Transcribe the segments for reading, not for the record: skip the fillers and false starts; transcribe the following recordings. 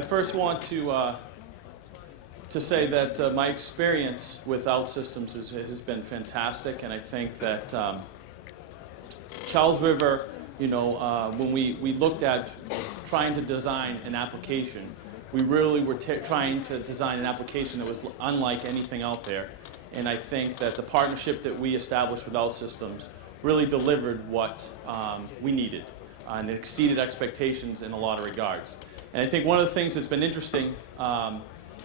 I first want to say that my experience with OutSystems has been fantastic, and I think that Charles River, when we looked at trying to design an application, we really were trying to design an application that was unlike anything out there. And I think that the partnership that we established with OutSystems really delivered what we needed and exceeded expectations in a lot of regards. And I think one of the things that's been interesting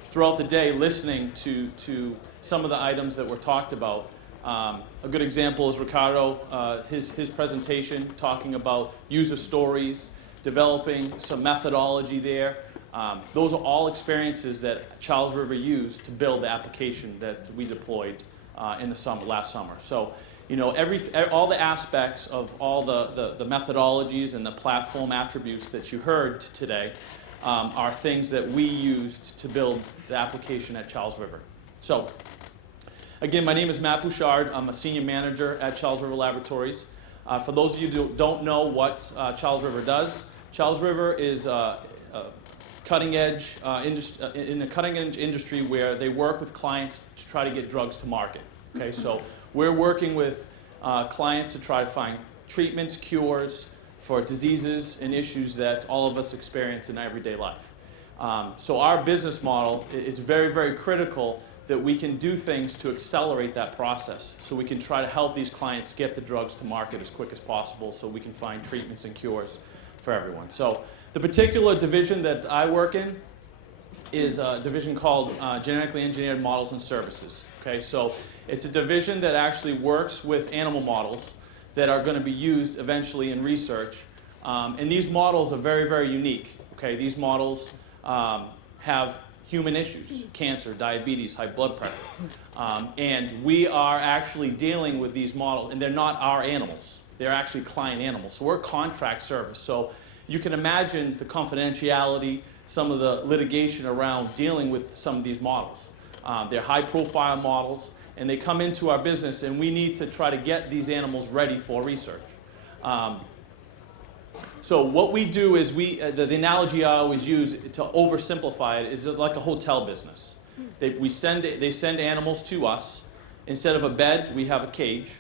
throughout the day, listening to some of the items that were talked about, a good example is Ricardo, his presentation, talking about user stories, developing some methodology there. Those are all experiences that Charles River used to build the application that we deployed in the last summer. So, all the aspects of all the methodologies and the platform attributes that you heard today are things that we used to build the application at Charles River. So, again, my name is Matt Bouchard. I'm a senior manager at Charles River Laboratories. For those of you who don't know what Charles River does, Charles River is cutting edge in a cutting edge industry where they work with clients to try to get drugs to market. Okay, so we're working with clients to try to find treatments, cures for diseases and issues that all of us experience in everyday life. So our business model, it's very, very critical that we can do things to accelerate that process, so we can try to help these clients get the drugs to market as quick as possible so we can find treatments and cures for everyone. So the particular division that I work in is a division called Genetically Engineered Models and Services. Okay, so it's a division that actually works with animal models that are going to be used eventually in research. And these models are very, very unique. Okay, these models have human issues, cancer, diabetes, high blood pressure. And we are actually dealing with these models, and they're not our animals. They're actually client animals. So we're a contract service. So you can imagine the confidentiality, some of the litigation around dealing with some of these models. They're high-profile models, and they come into our business, and we need to try to get these animals ready for research. So what we do is the analogy I always use to oversimplify it is like a hotel business. They send animals to us. Instead of a bed, we have a cage.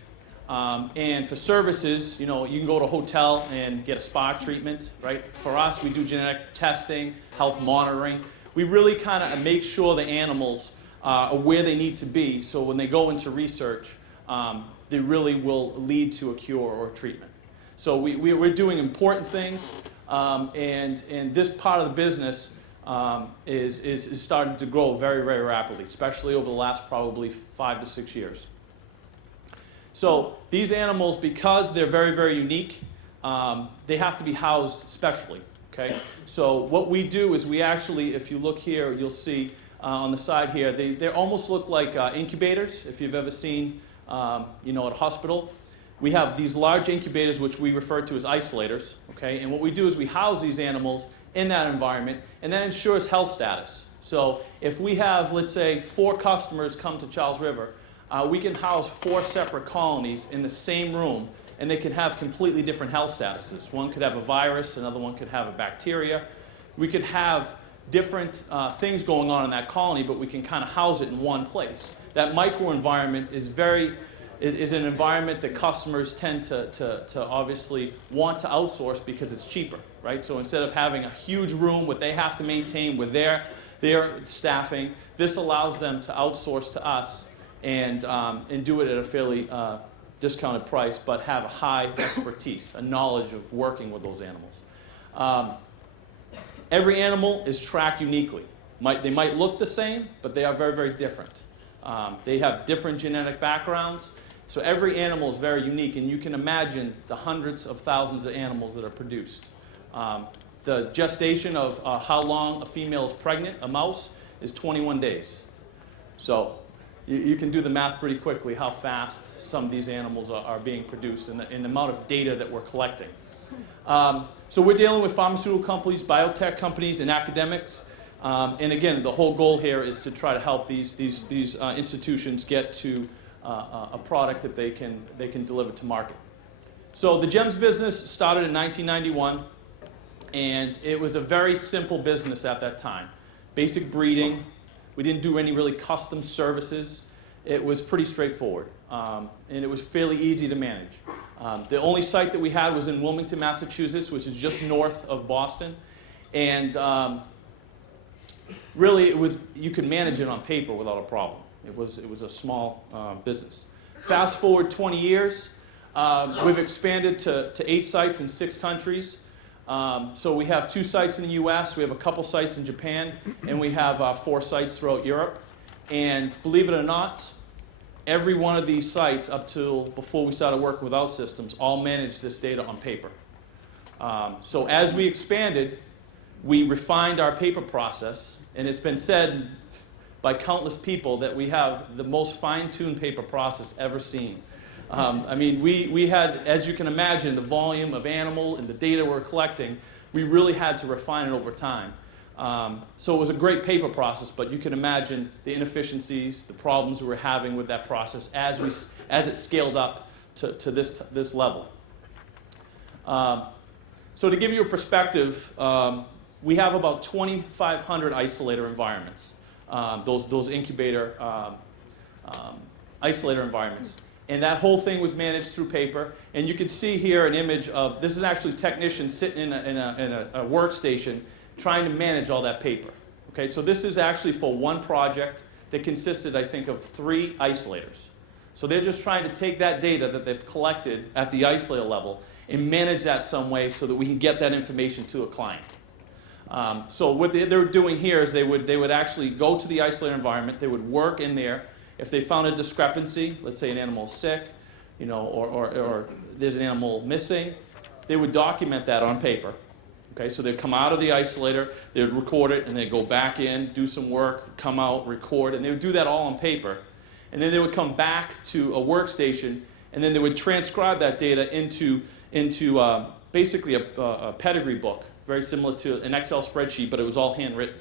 And for services, you can go to a hotel and get a spa treatment, right? For us, we do genetic testing, health monitoring. We really kind of make sure the animals are where they need to be, so when they go into research, they really will lead to a cure or a treatment. So we're doing important things, and this part of the business is starting to grow very, very rapidly, especially over the last probably 5 to 6 years. So these animals, because they're very, very unique, they have to be housed specially. Okay? So what we do is we actually, if you look here, you'll see on the side here, they almost look like incubators, if you've ever seen at a hospital. We have these large incubators, which we refer to as isolators. Okay? And what we do is we house these animals in that environment, and that ensures health status. So if we have, let's say, 4 customers come to Charles River, we can house 4 separate colonies in the same room, and they can have completely different health statuses. One could have a virus, another one could have a bacteria. We could have different things going on in that colony, but we can kind of house it in one place. That microenvironment is an environment that customers tend to obviously want to outsource because it's cheaper, right? So instead of having a huge room what they have to maintain with their staffing, this allows them to outsource to us and do it at a fairly discounted price, but have a high expertise, a knowledge of working with those animals. Every animal is tracked uniquely. They might look the same, but they are very, very different. They have different genetic backgrounds, so every animal is very unique, and you can imagine the hundreds of thousands of animals that are produced. The gestation of how long a female is pregnant, a mouse, is 21 days. So you can do the math pretty quickly how fast some of these animals are being produced and the amount of data that we're collecting. So we're dealing with pharmaceutical companies, biotech companies, and academics. And again, the whole goal here is to try to help these institutions get to a product that they can deliver to market. So the GEMS business started in 1991, And it was a very simple business at that time. Basic breeding. We didn't do any really custom services. It was pretty straightforward. And it was fairly easy to manage. The only site that we had was in Wilmington, Massachusetts, which is just north of Boston. And really, you could manage it on paper without a problem. It was a small business. Fast forward 20 years, we've expanded to 8 sites in 6 countries. So we have 2 sites in the US, we have a couple sites in Japan, and we have 4 sites throughout Europe. And believe it or not, every one of these sites up till before we started working with OutSystems all managed this data on paper. So as we expanded, we refined our paper process, and it's been said by countless people that we have the most fine-tuned paper process ever seen. I mean, we had, as you can imagine, the volume of animal and the data we're collecting, we really had to refine it over time. So it was a great paper process, but you can imagine the inefficiencies, the problems we were having with that process as it scaled up to this level. So to give you a perspective, we have about 2,500 isolator environments, those incubator isolator environments. And that whole thing was managed through paper. And you can see here an image of, this is actually technicians sitting in a workstation trying to manage all that paper. Okay, so this is actually for one project that consisted, I think, of 3 isolators. So they're just trying to take that data that they've collected at the isolator level and manage that some way so that we can get that information to a client. So what they're doing here is they would actually go to the isolator environment, they would work in there. If they found a discrepancy, let's say an animal's sick, you know, or there's an animal missing, they would document that on paper. Okay, so they'd come out of the isolator, they would record it, and they'd go back in, do some work, come out, record, and they would do that all on paper. And then they would come back to a workstation, and then they would transcribe that data into basically a pedigree book, very similar to an Excel spreadsheet, but it was all handwritten.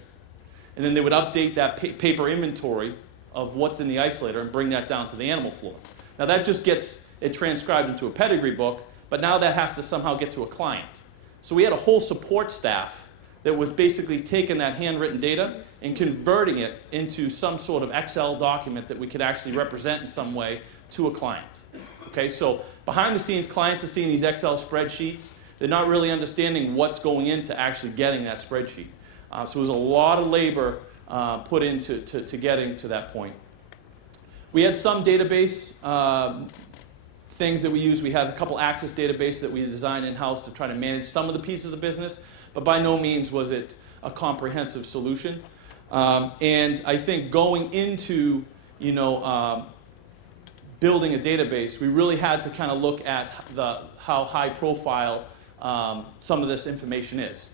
And then they would update that paper inventory of what's in the isolator and bring that down to the animal floor. Now that just gets it transcribed into a pedigree book, but now that has to somehow get to a client. So we had a whole support staff that was basically taking that handwritten data and converting it into some sort of Excel document that we could actually represent in some way to a client. Okay, so behind the scenes, clients are seeing these Excel spreadsheets. They're not really understanding what's going into actually getting that spreadsheet. So there's a lot of labor put into getting to that point. We had some database things that we used. We had a couple Access databases that we designed in-house to try to manage some of the pieces of the business, but by no means was it a comprehensive solution. And I think going into, building a database, we really had to kind of look at how high profile some of this information is.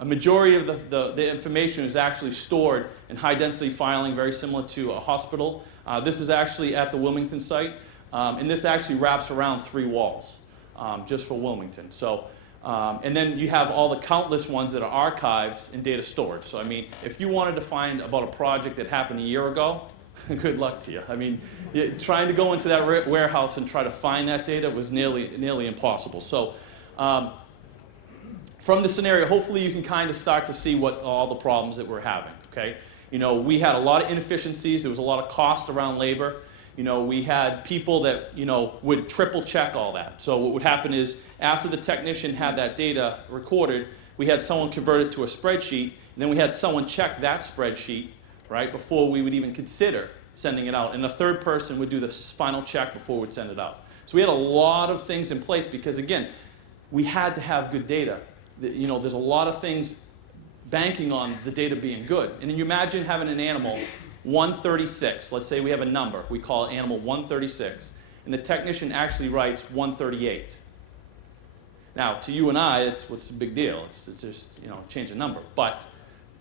A majority of the information is actually stored in high-density filing, very similar to a hospital. This is actually at the Wilmington site, and this actually wraps around 3 walls, just for Wilmington. So, and then you have all the countless ones that are archives and data storage. So, I mean, if you wanted to find about a project that happened a year ago, good luck to you. I mean, trying to go into that warehouse and try to find that data was nearly impossible. So, from the scenario, hopefully you can kind of start to see what all the problems that we're having, okay? We had a lot of inefficiencies. There was a lot of cost around labor. We had people that, would triple check all that. So what would happen is after the technician had that data recorded, we had someone convert it to a spreadsheet, and then we had someone check that spreadsheet, right, before we would even consider sending it out. And a third person would do the final check before we'd send it out. So we had a lot of things in place because, again, we had to have good data. There's a lot of things banking on the data being good. And then you imagine having an animal, 136. Let's say we have a number. We call it animal 136. And the technician actually writes 138. Now, to you and I, what's the big deal? It's just, change a number. But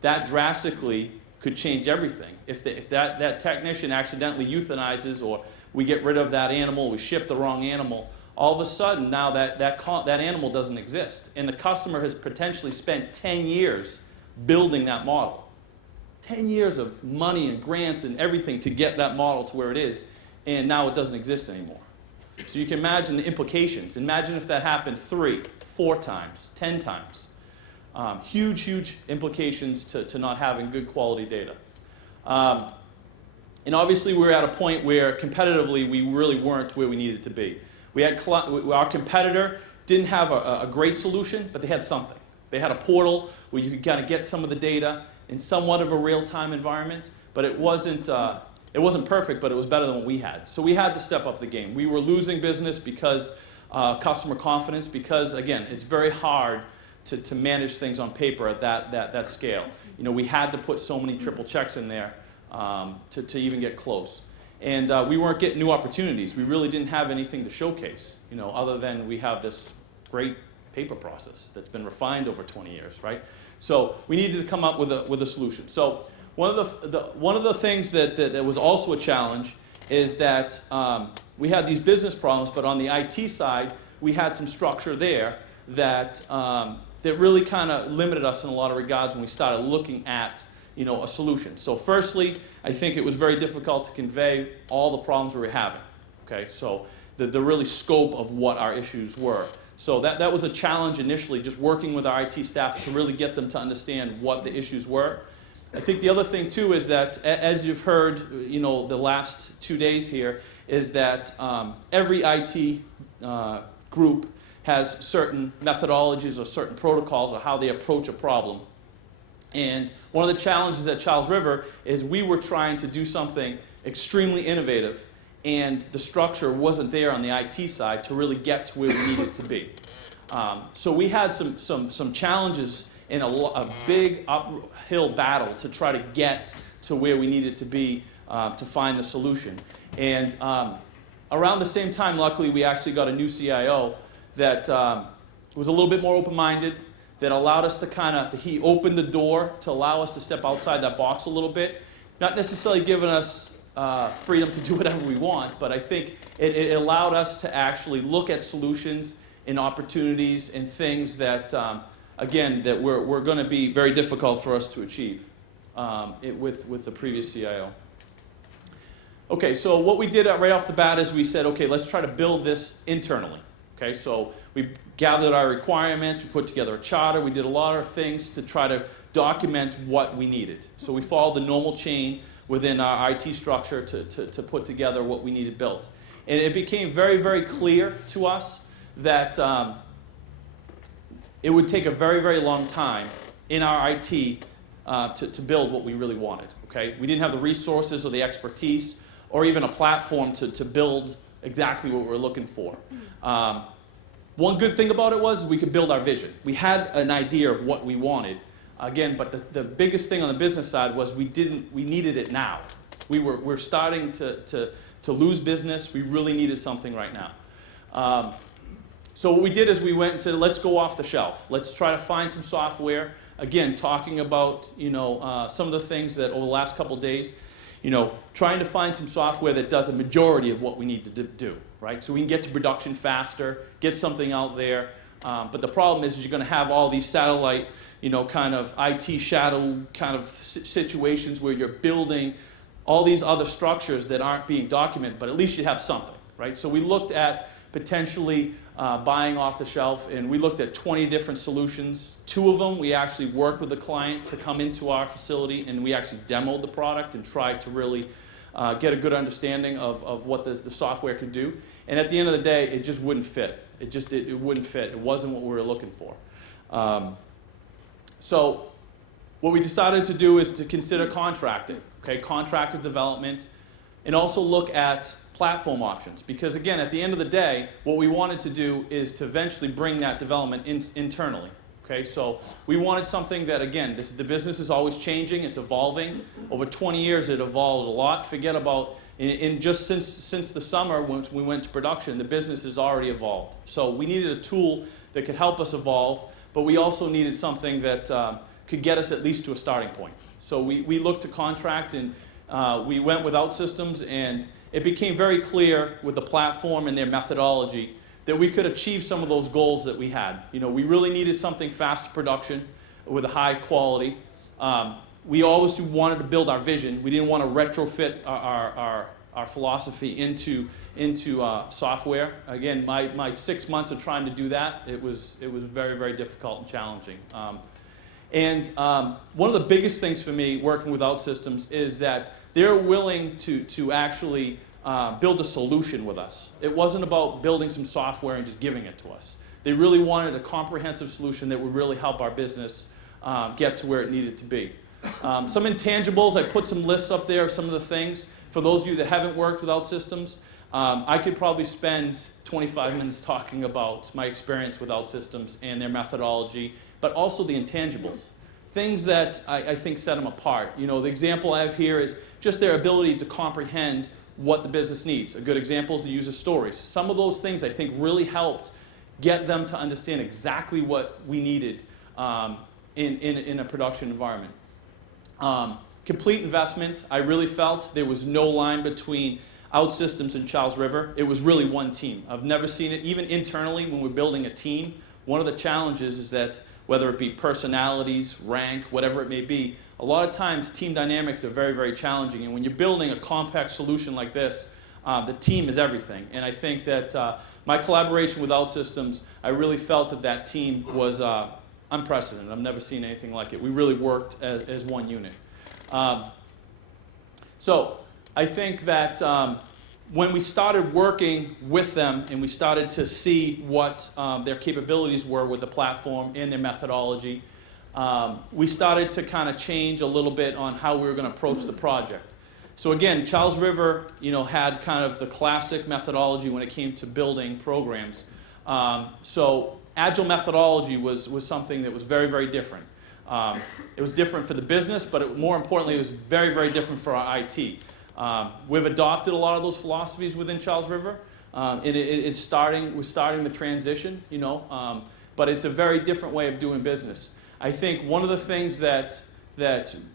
that drastically could change everything. If that technician accidentally euthanizes, or we get rid of that animal, we ship the wrong animal, all of a sudden now that animal doesn't exist. And the customer has potentially spent 10 years building that model. 10 years of money and grants and everything to get that model to where it is, and now it doesn't exist anymore. So you can imagine the implications. Imagine if that happened 3, 4 times, 10 times. Huge, huge implications to not having good quality data. And obviously, we were at a point where competitively, we really weren't where we needed to be. Our competitor didn't have a great solution, but they had something. They had a portal where you could kind of get some of the data in somewhat of a real-time environment, but it wasn't perfect, but it was better than what we had. So we had to step up the game. We were losing business because customer confidence, because again, it's very hard to manage things on paper at that scale. You know, we had to put so many triple checks in there to even get close. And we weren't getting new opportunities. We really didn't have anything to showcase, you know, other than we have this great paper process that's been refined over 20 years, right? So we needed to come up with a solution. So one of the things that was also a challenge is that we had these business problems, but on the IT side, we had some structure there that really kind of limited us in a lot of regards when we started looking at, you know, a solution. So firstly, I think it was very difficult to convey all the problems we were having. Okay, so the really scope of what our issues were. So that was a challenge initially, just working with our IT staff to really get them to understand what the issues were. I think the other thing too is that, as you've heard, you know, the last 2 days here, is that every IT group has certain methodologies or certain protocols or how they approach a problem. And one of the challenges at Charles River is we were trying to do something extremely innovative, and the structure wasn't there on the IT side to really get to where we needed to be. So we had some challenges in a big uphill battle to try to get to where we needed to be to find the solution. And around the same time, luckily, we actually got a new CIO that was a little bit more open-minded, that allowed us to he opened the door to allow us to step outside that box a little bit. Not necessarily giving us freedom to do whatever we want, but I think it allowed us to actually look at solutions and opportunities and things that, again, that were going to be very difficult for us to achieve with the previous CIO. Okay, so what we did right off the bat is we said, okay, let's try to build this internally. Okay, so we gathered our requirements, we put together a charter, we did a lot of things to try to document what we needed. So we followed the normal chain within our IT structure to put together what we needed built. And it became very, very clear to us that it would take a very, very long time in our IT to build what we really wanted. Okay? We didn't have the resources or the expertise or even a platform to build exactly what we were looking for. One good thing about it was we could build our vision. We had an idea of what we wanted, again, but the biggest thing on the business side was we needed it now. We're starting to lose business. We really needed something right now. So what we did is we went and said, let's go off the shelf. Let's try to find some software. Again, talking about, you know, some of the things that over the last couple of days, you know, trying to find some software that does a majority of what we need to do, right? So we can get to production faster, get something out there. But the problem is you're going to have all these satellite, you know, kind of IT shadow kind of situations where you're building all these other structures that aren't being documented, but at least you have something, right? So we looked at potentially buying off the shelf, and we looked at 20 different solutions. 2 of them, we actually worked with the client to come into our facility, and we actually demoed the product and tried to really get a good understanding of what the software could do. And at the end of the day, it just wouldn't fit. It wouldn't fit. It wasn't what we were looking for. So what we decided to do is to consider contracting, okay, contracted development, and also look at platform options. Because again, at the end of the day, what we wanted to do is to eventually bring that development internally. Okay, so we wanted something that, again, the business is always changing, it's evolving. Over 20 years, it evolved a lot. Forget about, just since the summer when we went to production, the business has already evolved. So we needed a tool that could help us evolve, but we also needed something that could get us at least to a starting point. So we looked to contract, and we went with OutSystems, and it became very clear with the platform and their methodology that we could achieve some of those goals that we had. You know, we really needed something fast production with a high quality. We always wanted to build our vision. We didn't want to retrofit our philosophy into software. Again, my 6 months of trying to do that, it was very, very difficult and challenging. And one of the biggest things for me working with OutSystems is that they're willing to actually build a solution with us. It wasn't about building some software and just giving it to us. They really wanted a comprehensive solution that would really help our business get to where it needed to be. Some intangibles, I put some lists up there of some of the things. For those of you that haven't worked with OutSystems, I could probably spend 25 minutes talking about my experience with OutSystems and their methodology, but also the intangibles. Things that I think set them apart. You know, the example I have here is just their ability to comprehend what the business needs. A good example is the user stories. Some of those things I think really helped get them to understand exactly what we needed in a production environment. Complete investment, I really felt there was no line between OutSystems and Charles River. It was really one team. I've never seen it, even internally when we're building a team. One of the challenges is that whether it be personalities, rank, whatever it may be, a lot of times team dynamics are very, very challenging. And when you're building a compact solution like this, the team is everything. And I think that my collaboration with OutSystems, I really felt that that team was unprecedented. I've never seen anything like it. We really worked as one unit. So I think that when we started working with them and we started to see what their capabilities were with the platform and their methodology, we started to kind of change a little bit on how we were going to approach the project. So again, Charles River, you know, had kind of the classic methodology when it came to building programs. So Agile methodology was something that was very, very different. It was different for the business, but more importantly, it was very, very different for our IT. We've adopted a lot of those philosophies within Charles River, and we're starting the transition, you know, but it's a very different way of doing business. I think one of the things that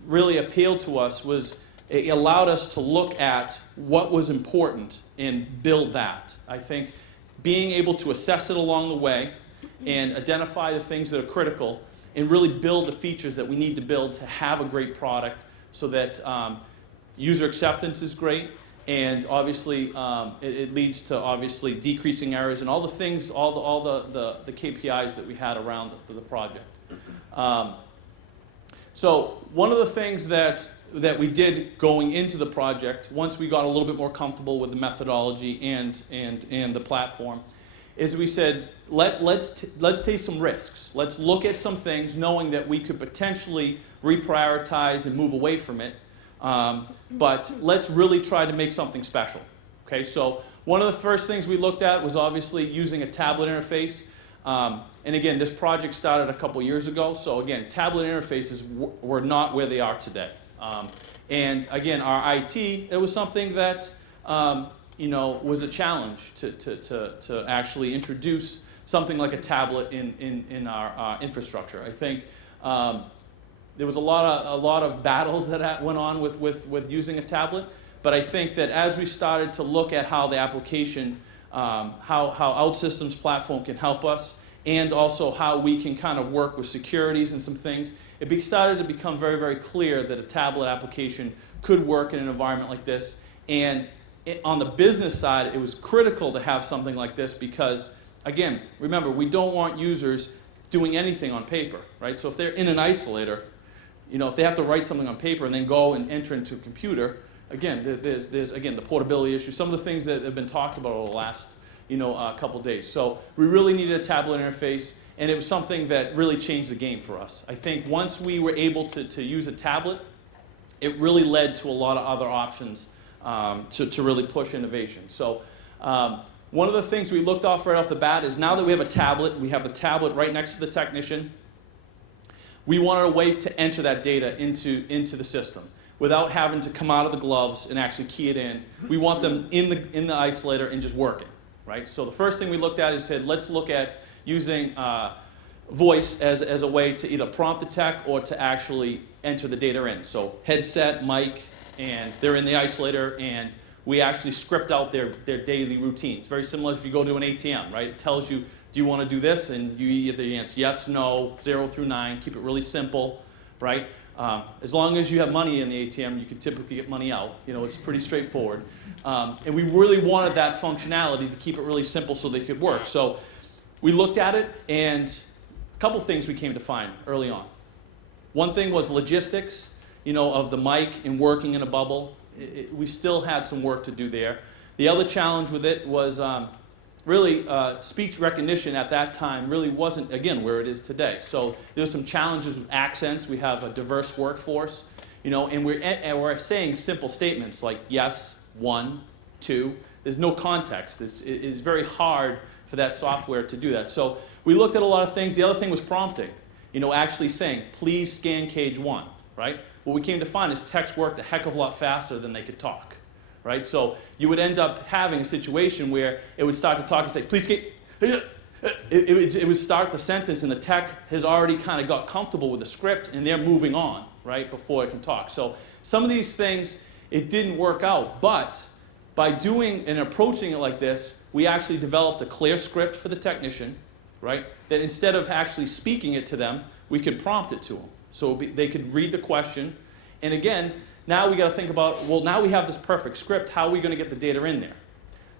really appealed to us was it allowed us to look at what was important and build that. I think being able to assess it along the way and identify the things that are critical and really build the features that we need to build to have a great product so that user acceptance is great, and obviously it leads to obviously decreasing errors and all the things, all the KPIs that we had around the project. So one of the things that we did going into the project, once we got a little bit more comfortable with the methodology and the platform, is we said, let's take some risks. Let's look at some things knowing that we could potentially reprioritize and move away from it. But let's really try to make something special. Okay, so one of the first things we looked at was obviously using a tablet interface. And again, this project started a couple years ago. So again, tablet interfaces were not where they are today. And again, our IT, it was something that you know, was a challenge to actually introduce something like a tablet in our infrastructure. I think there was a lot of battles that went on with using a tablet, but I think that as we started to look at how the application, how OutSystems Platform can help us, and also how we can kind of work with securities and some things, it started to become very, very clear that a tablet application could work in an environment like this. And on the business side, it was critical to have something like this because, again, remember, we don't want users doing anything on paper, right? So if they're in an isolator, you know, if they have to write something on paper and then go and enter into a computer, again, there's again, the portability issue, some of the things that have been talked about over the last, you know, couple days. So we really needed a tablet interface, and it was something that really changed the game for us. I think once we were able to use a tablet, it really led to a lot of other options to really push innovation. So one of the things we looked off right off the bat is now that we have a tablet, we have the tablet right next to the technician, we wanted a way to enter that data into the system without having to come out of the gloves and actually key it in. We want them in the isolator and just working, right? So the first thing we looked at is said, let's look at using voice as a way to either prompt the tech or to actually enter the data in. So headset, mic, and they're in the isolator, and we actually script out their daily routines. Very similar if you go to an ATM, right? It tells you, do you want to do this? And you either answer yes, no, 0 through 9, keep it really simple, right? As long as you have money in the ATM, you can typically get money out. You know, it's pretty straightforward. And we really wanted that functionality to keep it really simple so they could work. So we looked at it, and a couple things we came to find early on. One thing was logistics, of the mic and working in a bubble. We still had some work to do there. The other challenge with it was really speech recognition at that time really wasn't, again, where it is today. So there's some challenges with accents. We have a diverse workforce, and we're saying simple statements like yes, 1, 2. There's no context. It's very hard for that software to do that. So we looked at a lot of things. The other thing was prompting, actually saying, please scan cage 1, right? What we came to find is text worked a heck of a lot faster than they could talk. Right? So you would end up having a situation where it would start to talk and say, please get, it would start the sentence and the tech has already kind of got comfortable with the script and they're moving on, right, before it can talk. So some of these things, it didn't work out, but by doing and approaching it like this, we actually developed a clear script for the technician, right, that instead of actually speaking it to them, we could prompt it to them. So they could read the question, and again, now we got to think about, well, now we have this perfect script. How are we going to get the data in there?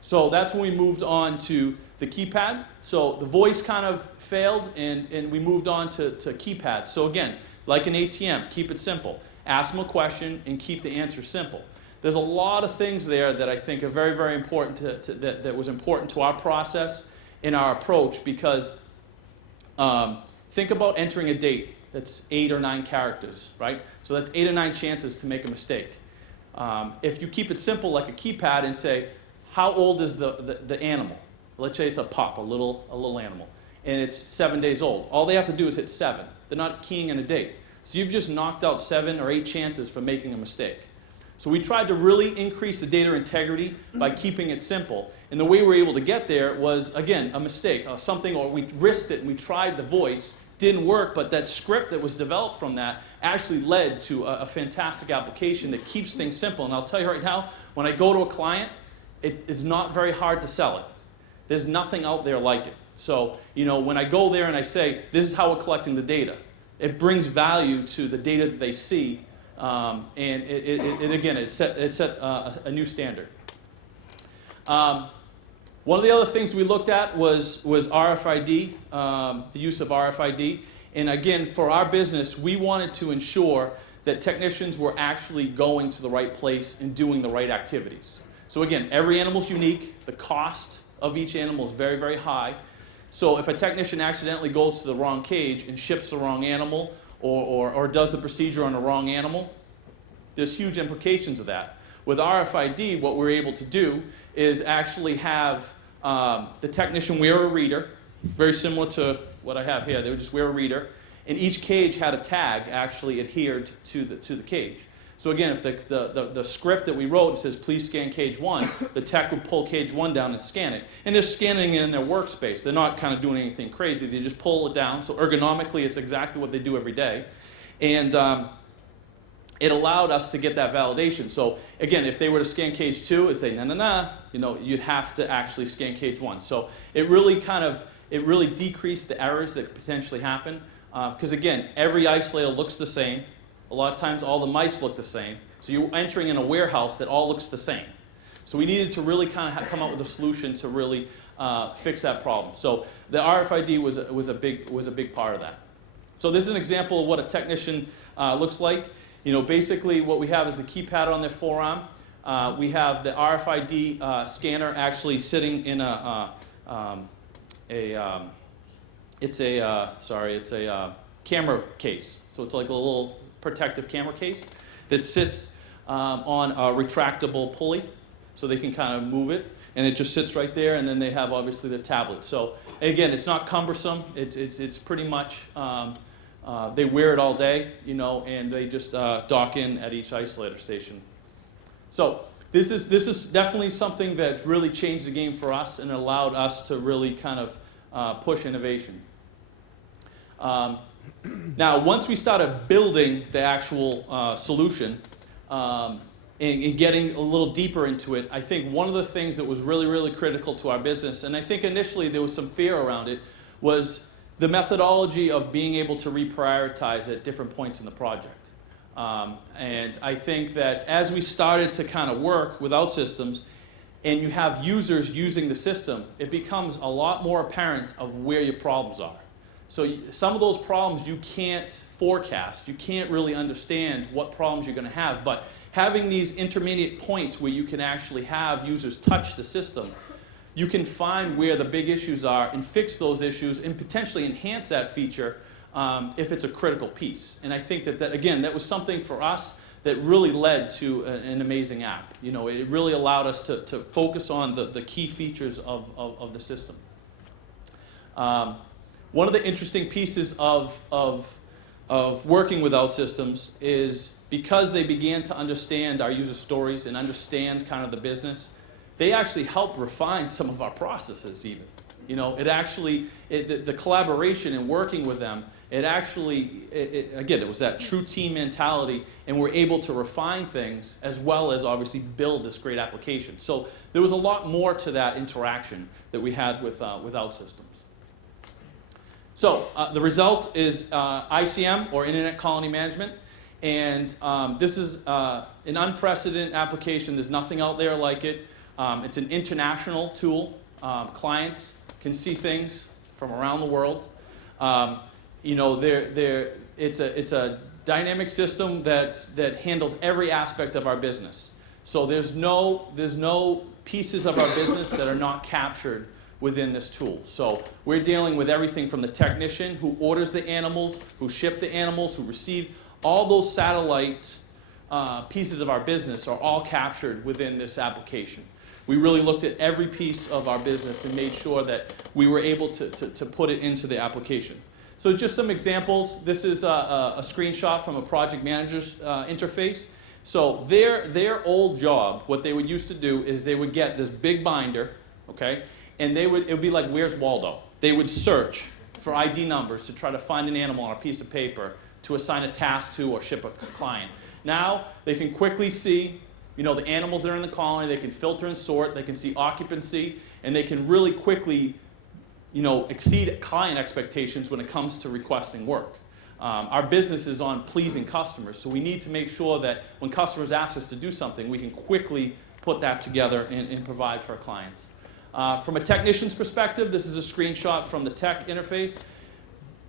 So that's when we moved on to the keypad. So the voice kind of failed, and we moved on to keypad. So again, like an ATM, keep it simple. Ask them a question and keep the answer simple. There's a lot of things there that I think are very, very important that was important to our process and our approach, because think about entering a date. That's 8 or 9 characters, right? So that's 8 or 9 chances to make a mistake. If you keep it simple like a keypad and say, how old is the animal? Let's say it's a pup, a little animal, and it's 7 days old. All they have to do is hit 7. They're not keying in a date. So you've just knocked out 7 or 8 chances for making a mistake. So we tried to really increase the data integrity by keeping it simple. And the way we were able to get there was, again, a mistake, something, or we risked it and we tried the voice. Didn't work, but that script that was developed from that actually led to a fantastic application that keeps things simple. And I'll tell you right now, when I go to a client, it is not very hard to sell it. There's nothing out there like it. So, when I go there and I say, this is how we're collecting the data, it brings value to the data that they see, and it set a new standard. One of the other things we looked at was RFID, the use of RFID. And again, for our business, we wanted to ensure that technicians were actually going to the right place and doing the right activities. So again, every animal's unique. The cost of each animal is very, very high. So if a technician accidentally goes to the wrong cage and ships the wrong animal or does the procedure on the wrong animal, there's huge implications of that. With RFID, what we're able to do is actually have the technician wear a reader, very similar to what I have here. They would just wear a reader, and each cage had a tag actually adhered to the cage. So again, if the script that we wrote says, please scan cage 1, the tech would pull cage 1 down and scan it. And they're scanning it in their workspace. They're not kind of doing anything crazy. They just pull it down. So ergonomically, it's exactly what they do every day. And it allowed us to get that validation. So again, if they were to scan cage 2 and say, nah, you'd have to actually scan cage 1. So it really decreased the errors that could potentially happen. Because again, every isolator looks the same. A lot of times all the mice look the same. So you're entering in a warehouse that all looks the same. So we needed to really kind of come up with a solution to really fix that problem. So the RFID was a big part of that. So this is an example of what a technician looks like. Basically what we have is a keypad on their forearm. We have the RFID scanner actually sitting in it's a camera case. So it's like a little protective camera case that sits on a retractable pulley, so they can kind of move it, and it just sits right there. And then they have obviously the tablet. So again, it's not cumbersome. It's pretty much they wear it all day, and they just dock in at each isolator station. So this is definitely something that really changed the game for us and allowed us to really kind of push innovation. Now, once we started building the actual solution and getting a little deeper into it, I think one of the things that was really, really critical to our business, and I think initially there was some fear around it, was the methodology of being able to reprioritize at different points in the project. And I think that as we started to kind of work with OutSystems, and you have users using the system, it becomes a lot more apparent of where your problems are. So some of those problems you can't forecast. You can't really understand what problems you're going to have. But having these intermediate points where you can actually have users touch the system, you can find where the big issues are and fix those issues and potentially enhance that feature if it's a critical piece. And I think that again, that was something for us that really led to an amazing app. You know, it really allowed us to focus on the key features of the system. One of the interesting pieces of working with OutSystems is because they began to understand our user stories and understand kind of the business, they actually helped refine some of our processes even. You know, it actually, the collaboration and working with them, it actually, again, it was that true team mentality, and we're able to refine things as well as obviously build this great application. So there was a lot more to that interaction that we had with OutSystems. So the result is ICM, or Internet Colony Management. And this is an unprecedented application. There's nothing out there like it. It's an international tool. Clients can see things from around the world. You know, it's a dynamic system that handles every aspect of our business. So there's no pieces of our business that are not captured within this tool. So we're dealing with everything from the technician who orders the animals, who ship the animals, who receive. All those satellite pieces of our business are all captured within this application. We really looked at every piece of our business and made sure that we were able to put it into the application. So just some examples. This is a screenshot from a project manager's interface. So their old job, what they would used to do is they would get this big binder, okay, and it would be like, where's Waldo? They would search for ID numbers to try to find an animal on a piece of paper to assign a task to or ship a client. Now they can quickly see, you know, the animals that are in the colony. They can filter and sort. They can see occupancy, and they can really quickly, you know, exceed client expectations when it comes to requesting work. Our business is on pleasing customers, so we need to make sure that when customers ask us to do something, we can quickly put that together and provide for our clients. From a technician's perspective, this is a screenshot from the tech interface.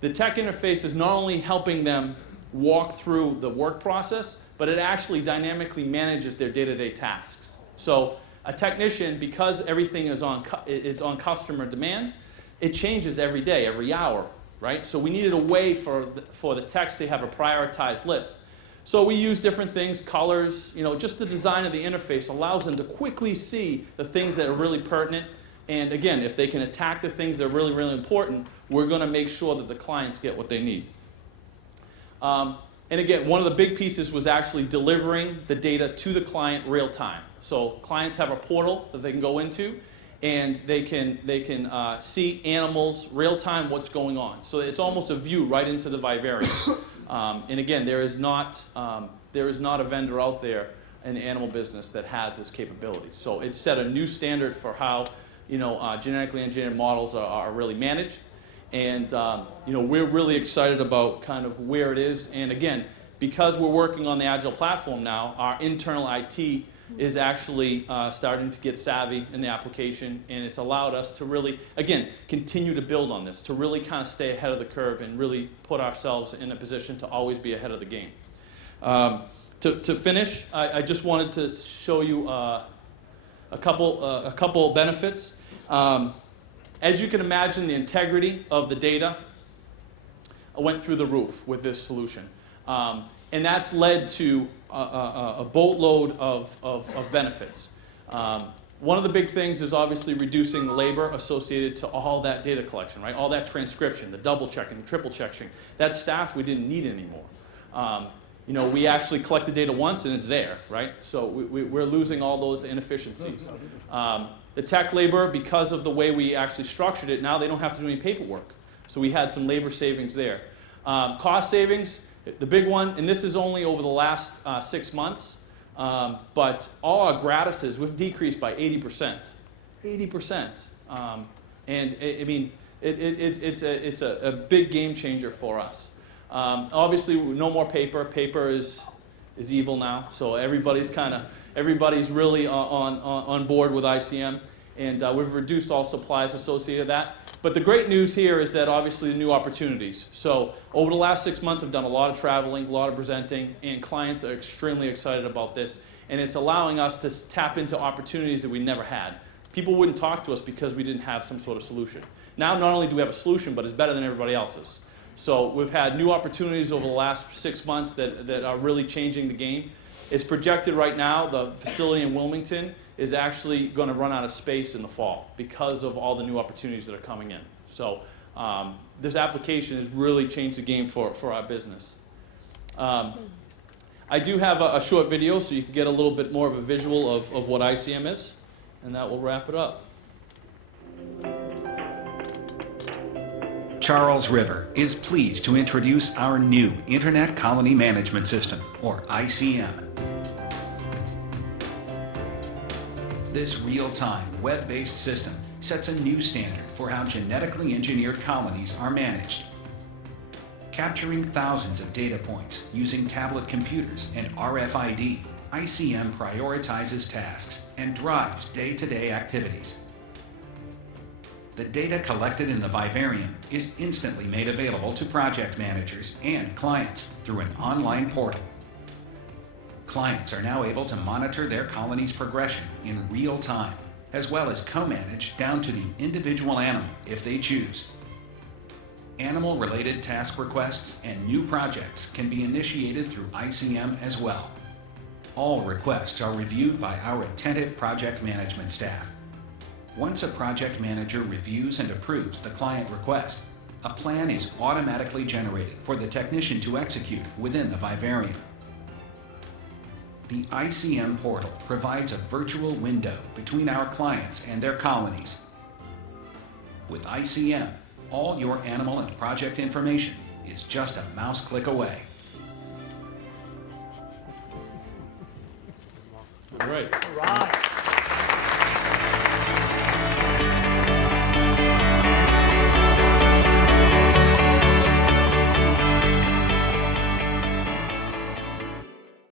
The tech interface is not only helping them walk through the work process, but it actually dynamically manages their day-to-day tasks. So a technician, because everything is on customer demand, it changes every day, every hour, right? So we needed a way for the techs to have a prioritized list. So we use different things, colors, you know, just the design of the interface allows them to quickly see the things that are really pertinent. And again, if they can attack the things that are really, really important, we're going to make sure that the clients get what they need. And again, one of the big pieces was actually delivering the data to the client real time. So clients have a portal that they can go into, and they can see animals real time, what's going on. So it's almost a view right into the vivarium. And again, there is not a vendor out there in the animal business that has this capability. So it set a new standard for how, you know, genetically engineered models are really managed. And you know, we're really excited about kind of where it is. And again, because we're working on the Agile platform now, our internal IT is actually starting to get savvy in the application, and it's allowed us to really, again, continue to build on this, to really kind of stay ahead of the curve and really put ourselves in a position to always be ahead of the game. To finish, I just wanted to show you a couple benefits. As you can imagine, the integrity of the data went through the roof with this solution. And that's led to a boatload of benefits. One of the big things is obviously reducing labor associated to all that data collection, right? All that transcription, the double checking, triple checking. That staff we didn't need anymore. You know, we actually collect the data once and it's there, right? So we're losing all those inefficiencies. The tech labor, because of the way we actually structured it, now they don't have to do any paperwork. So we had some labor savings there. Cost savings, the big one, and this is only over the last 6 months, but all our gratuses, we've decreased by 80%. 80%. And I mean, it's a big game changer for us. Obviously, no more paper. Paper is evil now, so everybody's really on board with ICM. and we've reduced all supplies associated with that. But the great news here is that obviously the new opportunities. So over the last 6 months, I've done a lot of traveling, a lot of presenting, and clients are extremely excited about this. And it's allowing us to tap into opportunities that we never had. People wouldn't talk to us because we didn't have some sort of solution. Now, not only do we have a solution, but it's better than everybody else's. So we've had new opportunities over the last 6 months that are really changing the game. It's projected right now, the facility in Wilmington is actually going to run out of space in the fall because of all the new opportunities that are coming in. So this application has really changed the game for our business. I do have a short video so you can get a little bit more of a visual of what ICM is, and that will wrap it up. Charles River is pleased to introduce our new Internet Colony Management System, or ICM. This real-time, web-based system sets a new standard for how genetically engineered colonies are managed. Capturing thousands of data points using tablet computers and RFID, ICM prioritizes tasks and drives day-to-day activities. The data collected in the vivarium is instantly made available to project managers and clients through an online portal. Clients are now able to monitor their colony's progression in real time, as well as co-manage down to the individual animal if they choose. Animal-related task requests and new projects can be initiated through ICM as well. All requests are reviewed by our attentive project management staff. Once a project manager reviews and approves the client request, a plan is automatically generated for the technician to execute within the vivarium. The ICM portal provides a virtual window between our clients and their colonies. With ICM, all your animal and project information is just a mouse click away. All right. All right.